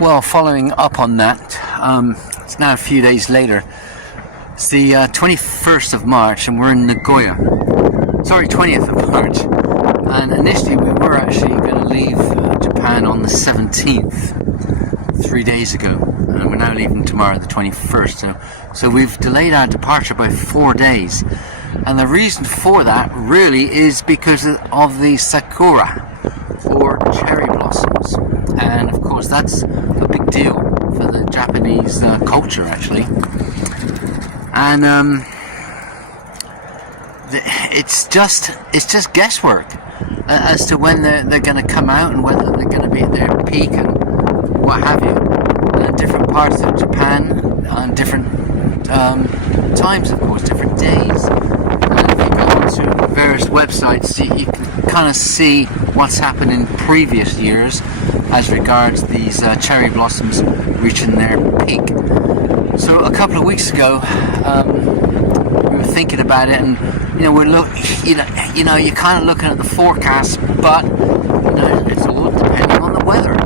Well, following up on that, it's now a few days later. It's the 21st of March and we're in Nagoya. Sorry, 20th of March. And initially we were actually going to leave Japan on the 17th, 3 days ago. And we're now leaving tomorrow, the 21st. So we've delayed our departure by 4 days. And the reason for that really is because of the sakura, or cherry blossoms. And of course that's a big deal for the Japanese culture, actually. And it's just guesswork as to when they're going to come out and whether they're going to be at their peak and what have you. And different parts of Japan on different times, of course, different days. And if you go onto various websites, you can kind of see what's happened in previous years as regards these cherry blossoms reaching their peak. So a couple of weeks ago, we were thinking about it, and you're kind of looking at the forecast, but it's all depending on the weather.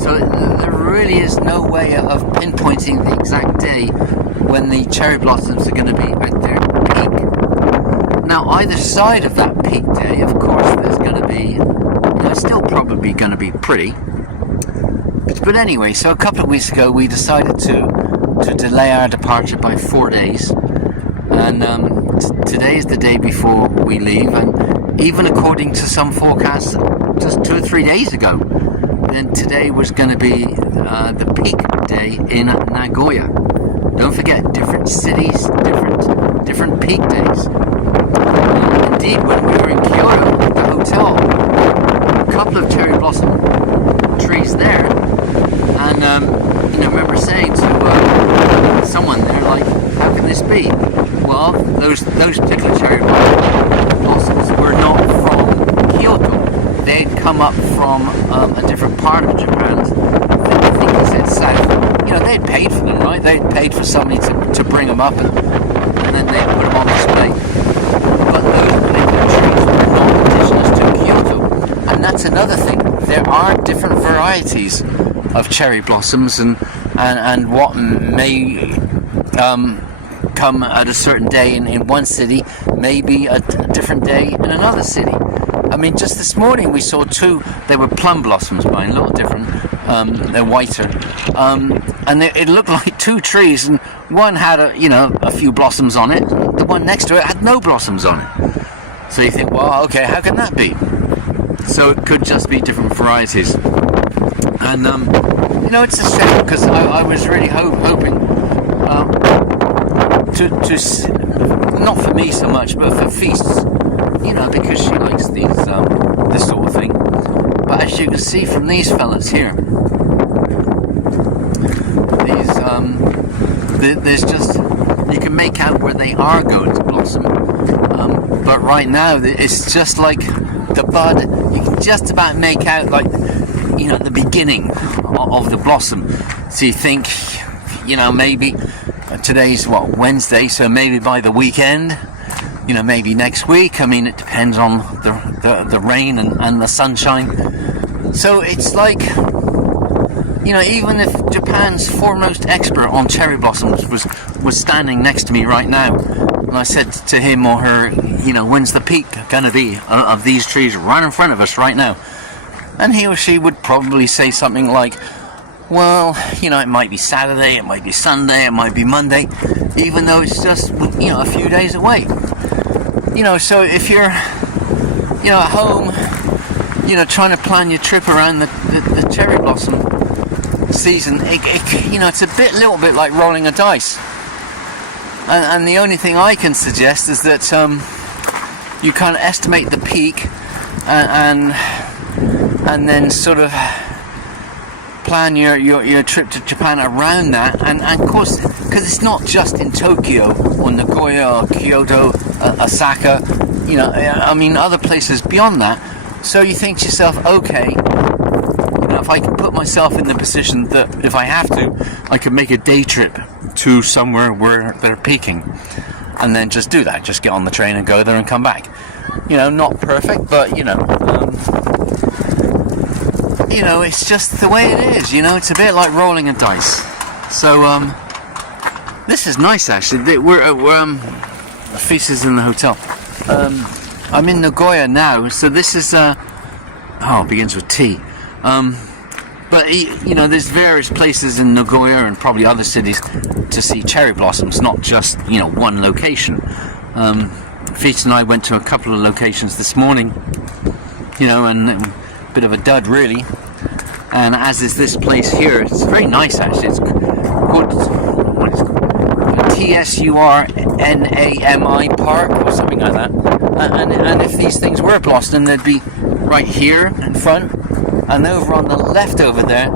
So there really is no way of pinpointing the exact day when the cherry blossoms are going to be at their peak. Now, either side of that peak day, of course, there's going to be, still probably going to be pretty. But anyway, so a couple of weeks ago, we decided to delay our departure by 4 days. And today is the day before we leave. And even according to some forecasts, just 2 or 3 days ago, then today was going to be the peak day in Nagoya. Don't forget, different cities, different peak days. Indeed, when we were in Kyoto at the hotel, a couple of cherry blossom trees there, and I remember saying to someone there, like, how can this be? Well, those particular cherry blossoms were not from Kyoto. They'd come up from a different part of Japan. I think it said south. They'd paid for them, right? They'd paid for somebody to bring them up, and then they'd put them on display. But those particular trees were not indigenous to Kyoto. And that's another thing. There are different varieties of cherry blossoms, and what may come at a certain day in one city may be a different day in another city. I mean, just this morning we saw two. They were plum blossoms, but a little different. They're whiter, and it looked like two trees, and one had a few blossoms on it. The one next to it had no blossoms on it. So you think, well, okay, how can that be? So it could just be different varieties. And it's a shame, because I was really hoping to not for me so much, but for feasts. Because she likes this sort of thing. But as you can see from these fellas here, there's just, you can make out where they are going to blossom. But right now, it's just like the bud. You can just about make out, like, the beginning of the blossom. So you think, maybe today's Wednesday, so maybe by the weekend. Maybe next week. I mean, it depends on the rain and the sunshine. So it's like, even if Japan's foremost expert on cherry blossoms was standing next to me right now, and I said to him or her, when's the peak gonna be of these trees right in front of us right now? And he or she would probably say something like, well, it might be Saturday, it might be Sunday, it might be Monday, even though it's just, a few days away. So if you're, at home, trying to plan your trip around the cherry blossom season, it's a little bit like rolling a dice. And the only thing I can suggest is that you kind of estimate the peak and then sort of plan your trip to Japan around that, and of course, because it's not just in Tokyo or Nagoya or Kyoto, Osaka, other places beyond that. So you think to yourself, okay, if I can put myself in the position that if I have to, I could make a day trip to somewhere where they're peaking, and then just do that, just get on the train and go there and come back. Not perfect, but you know, it's just the way it is. You know, it's a bit like rolling a dice. So this is nice actually. The feast is in the hotel. I'm in Nagoya now, so this is it begins with T. But you know, there's various places in Nagoya and probably other cities to see cherry blossoms, not just, you know, one location. Feast and I went to a couple of locations this morning, you know, and a bit of a dud really. And as is this place here, it's very nice actually. It's called, what is it called? TSURNAMI Park or something like that. And if these things were blossoming, they'd be right here in front. And over on the left over there,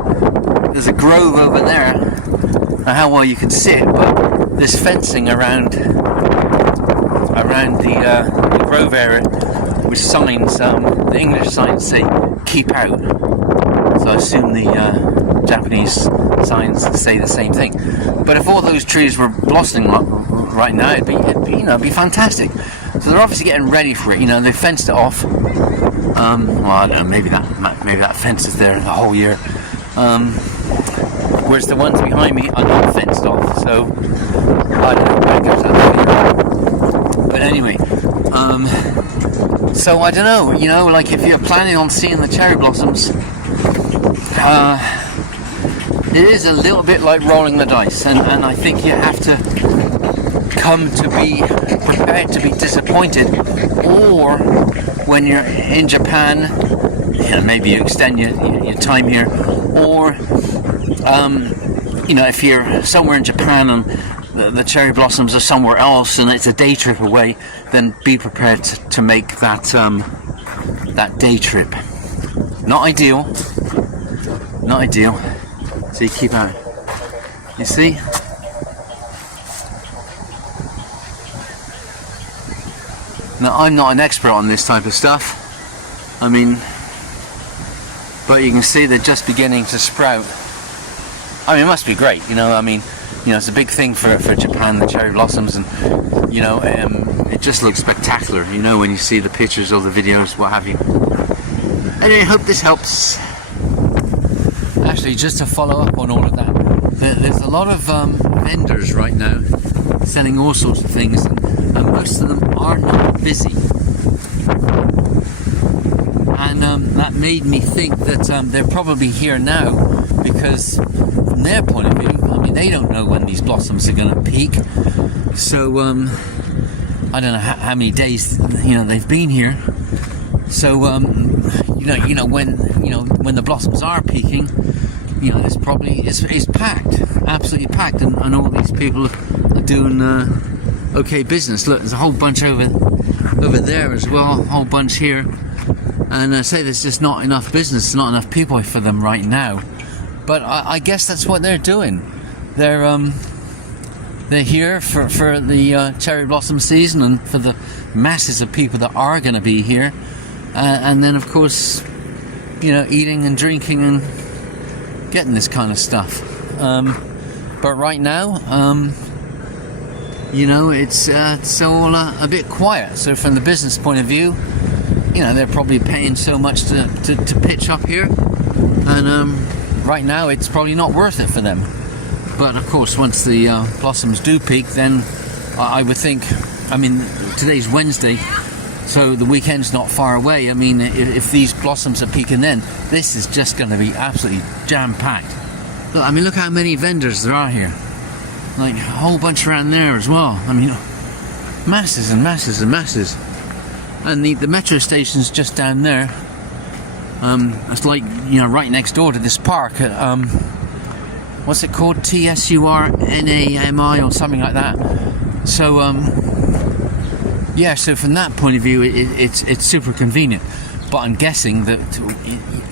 there's a grove over there. I don't know how well you can see it, but there's fencing around the grove area with signs, the English signs say keep out. So I assume the Japanese signs say the same thing. But if all those trees were blossoming right now, it'd be fantastic. So they're obviously getting ready for it. You know, they fenced it off. Well, I don't know, maybe that fence is there the whole year. Whereas the ones behind me are not fenced off, so I don't know where it goes out there. But anyway, so I don't know, you know, like if you're planning on seeing the cherry blossoms, it is a little bit like rolling the dice, and I think you have to come to be prepared to be disappointed, or when you're in Japan, you know, maybe you extend your time here, or you know, if you're somewhere in Japan and the cherry blossoms are somewhere else and it's a day trip away, then be prepared to make that that day trip. Not ideal. Not ideal. So you keep out. You see? Now, I'm not an expert on this type of stuff. I mean, but you can see they're just beginning to sprout. I mean, it must be great, you know. I mean, you know, it's a big thing for Japan, the cherry blossoms, and you know, it just looks spectacular, you know, when you see the pictures or the videos, what have you. Anyway, I hope this helps. Actually, just to follow up on all of that, there's a lot of vendors right now selling all sorts of things, and most of them are not busy. And that made me think that they're probably here now because, from their point of view, I mean, they don't know when these blossoms are going to peak. So I don't know how many days, you know, they've been here. So you know when the blossoms are peaking, you know, it's probably it's packed, absolutely packed, and all these people are doing okay business. Look, there's a whole bunch over there as well, a whole bunch here, and I say there's just not enough business, not enough people for them right now. But I guess that's what they're doing. They're here for the cherry blossom season and for the masses of people that are going to be here, and then of course, you know, eating and drinking and getting this kind of stuff. But right now, you know, it's all a bit quiet. So from the business point of view, you know, they're probably paying so much to pitch up here, and right now it's probably not worth it for them. But of course, once the blossoms do peak, then I would think, I mean, today's Wednesday, so the weekend's not far away. I mean, if these blossoms are peaking then, this is just going to be absolutely jam-packed. Look, I mean, look how many vendors there are here. Like, a whole bunch around there as well. I mean, masses and masses and masses. And the metro station's just down there. It's like, you know, right next door to this park. What's it called? TSURNAMI or something like that. So, yeah, so from that point of view, it's super convenient. But I'm guessing that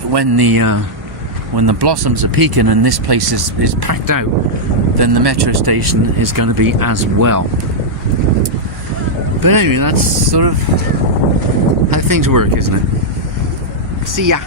when the blossoms are peaking and this place is packed out, then the metro station is going to be as well. But anyway, that's sort of how things work, isn't it? See ya!